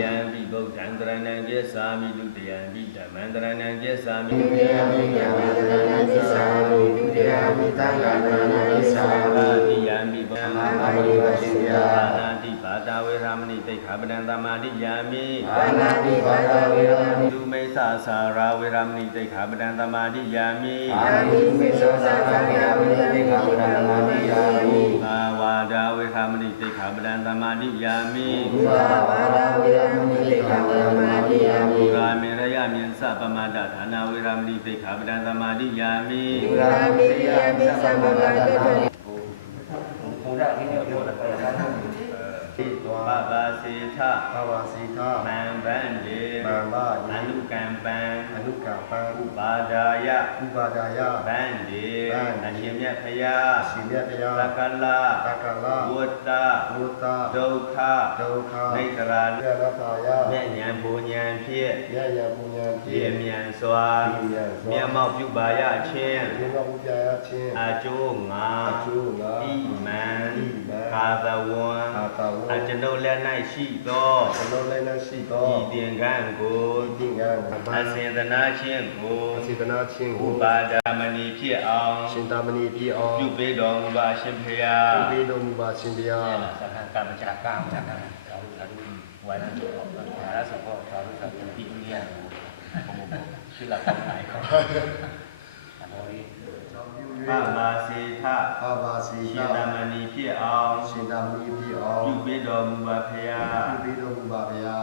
ယံပိဗုဒ္ဓံတရဏံယစ္ဆာမိ ဒုတိယံပိဓမ္မံ န္တရဏံကျစ္စာမိ ဒုတိယမိယမန္တရဏံကိသာမိဒုတိယမိတံဃာတရဏံကိသာမိ တိယံမိဗမ္မာပါရိဝတိယအာတိပါဒဝေရမဏိတိခာပဒံသမာတိယာမိ အာနာတိပါဒဝေရမဏိ ဒုမိစ္ဆာသာရာဝေရမဏိတိခာပဒံသမာတိယာမိ အာနိမေသောသာဝေရမဏိတိခာပဒံသမာတိယာမိ ဘာဝါဒဝေရမဏိတိခာပဒံသမာတိယာမိ ဘုရားဝါဒဝေရမဏိတိခာပဒံသမာတိယာမိ ကာမေရယမြင်စပမဒဌာနဝေရမဏိတိခာပဒံသမာတိယာမိ ဘုရားမေရိယမိသမ္မာဂတ္တတိ ဘုရားဒီနေ့ပြောတာပဲ။ဒီတော့ ပပစေထ ဘာဝစီသ မံဗန္တိ မံဘာ အနုကံပံ အနုကပံ ပါဒာယ ဥပါဒာယ ဗန္တိ ဗန္တိ အရှင်မြတ်ဖရာ ရှင်မြတ်တရား သကလ တက္ကလ ဝတ္တ ဘုဒ္ဓ ဒုက္ခ ဒုက္ခ နိစ္စရာ ရတ္တယ မြတ်ဉာဏ်ဘုံဉာဏ်ဖြင့် မြတ်ရပူညာဖြ ပြည့် င့် မြန်စွာ ပြည့်မြတ်စွာ မျက်မှောက်ပြုပါရခြင်း ဒီတော်ဥပယချင်း အကျိုးငါ အကျိုးငါ ဣမံ ဣမံ ကာသဝံ အာတဝ အကျွန်ုပ်လက်၌ရှိသော အလုံးလိုက်နဲ့ရှိသော ဤသင်္ကန်းကို ဒီငန်းဘာ အစင်သနာခြင်းကို စေတနာချင်း ဥ ကို ပါဒမဏီဖြစ်အောင် ရှင်သာမဏေပြည်အောင် ပြုပေးတော်မူပါရှင်ဖေယ ပြုပေးတော်မူပါရှင်တရား สังฆกรรมจากกรรมจากการสาธุสาธุวันนั้นหาละสุขสาธุสาธุปีนี้ผมชื่อหลักของไหนครับอันนี้ ပမာစေထ အာဘာစီ ရှင် သာ သမဏီဖြစ်အောင် ရှင်သာမဏေပြည်အောင် ပြုပေးတော်မူပါဖေယ ပြုပေးတော်မူပါဗျာ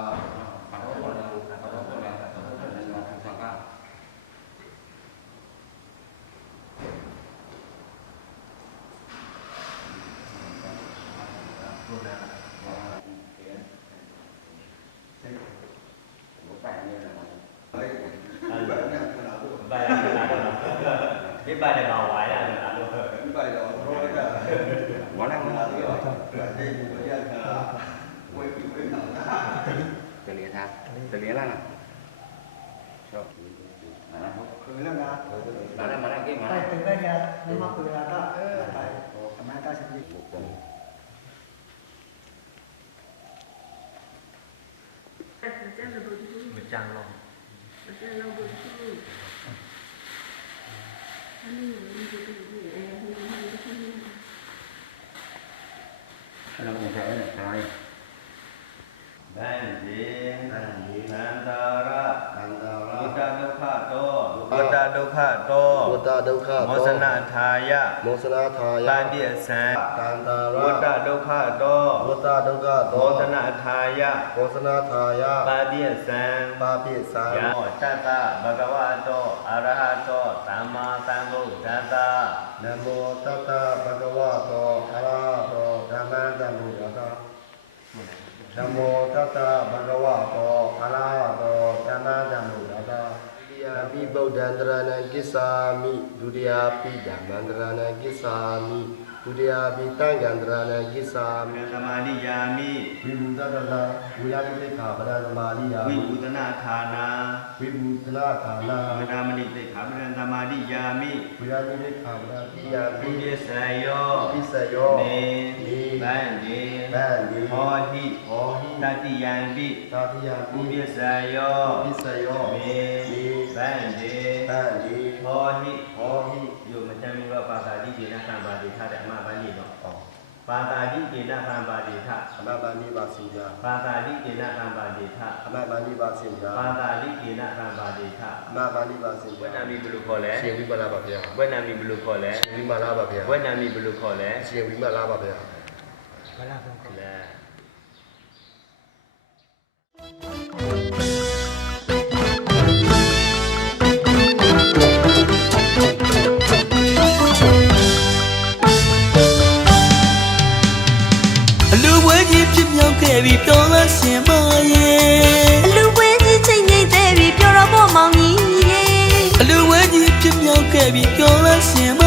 ဘာရခလာတော့ဒီပါတဲ့ကောင်ဝါရလာလို့ วันนั้นจะเลี้ยท่าจะเลี้ยแล้วนะชอบมาแล้วมาแล้วเก่งมาแล้ว เป็นได้แค่ไม่มาคุยแล้วก็ไปทำไมก็ฉันยิ่ง မကြမ်းတော့ เราคงใช้เนี่ยใช่ ဗန္တိ အန္တိ သန္တာရ သန္တာ ဘုဒ္ဓ ရ ဒုက္ခတောဘုဒ္ဓဒုက္ခတော ဘုဒ္ဓဒုက္ခ မောစနထာယ မောစနာထာယ ပန္တိအစံ သန္တာရ ဘုဒ္ဓဒုက္ခတော ဘုဒ္ဓဒုက္ခ မော သော စနထာယ မောစနာထာယ ပါတိအစံ ပါပိသံ ယောတတ္တဘဂဝတောအရဟတောသမ္မာသမ္ဗုဒ္ဓတ္တ နမောတတ္တဗဂဝတောအရဟတောဓမ္မံတံဘုရားသာနမောတတ္တဗဂဝတောအရဟတောဓမ္မံတံဘုရားသာဒုတိယပိဗုဒ္ဓံတရဏံကိစ္ဆာမိဒုတိယပိဓမ္မံတရဏံကိစ္ဆာမိဒုတိယပိသံဃံတရဏံကိစ္ဆာမိ သမာဓိယာမိ ဝိဘုဒ္ဓတလဝိရမိတိခာပဒံသမာရိယာ ဝိ မိ ပုဒနာဌာနာ ဝိဘုဒ္ဓနာဌာနာ ဝိရမဏိတိခာပရံသမာဓိယာမိ ဝိရမိတိခာပဒံပိယာ ဘု ပိ ပ္ပစယော ပိစယော နေဗန္တိ ဗန္တိ ဟောဟိ ဟောဟိ တတိယံပိ သာတိယ ဘု ပိ ပ္ပစယော ပိစယော နေဗန္တိ ဗန္တိ ဟောဟိ ဟောဟိ ယုမချမ်းမိဘပါတာတိကေနသံပါတိထတဲ့အမဗန္တိတော့ပါတာတိကေနသံပါတိထ အမဗန္တိပါစီယာ ပါတာတိကေနသံပါတိထ အမဗန္တိပါစီယာ ပါတာတိကေနသံပါတိထ အမဗန္တိပါစီ ဝေ ယာ နမီဘယ်လိုခေါ်လဲ ရှင်ဝိမလာပါဗျာ ဝေနမီဘယ်လိုခေါ်လဲ ဝိမလာပါဗျာ ဝေနမီဘယ်လိုခေါ်လဲ ရှင်ဝိမလာပါဗျာ လဲ လူပွဲကြီးပြမြောက်ခဲ့ပြီပြောလို့ရှင်မရဲ့ လူပွဲကြီးချိန်ငိမ့်သေးပြီပြောတော့ဖို့မောင်ကြီးရေ လူပွဲကြီးပြမြောက်ခဲ့ပြီပြောလို့ရှင်မ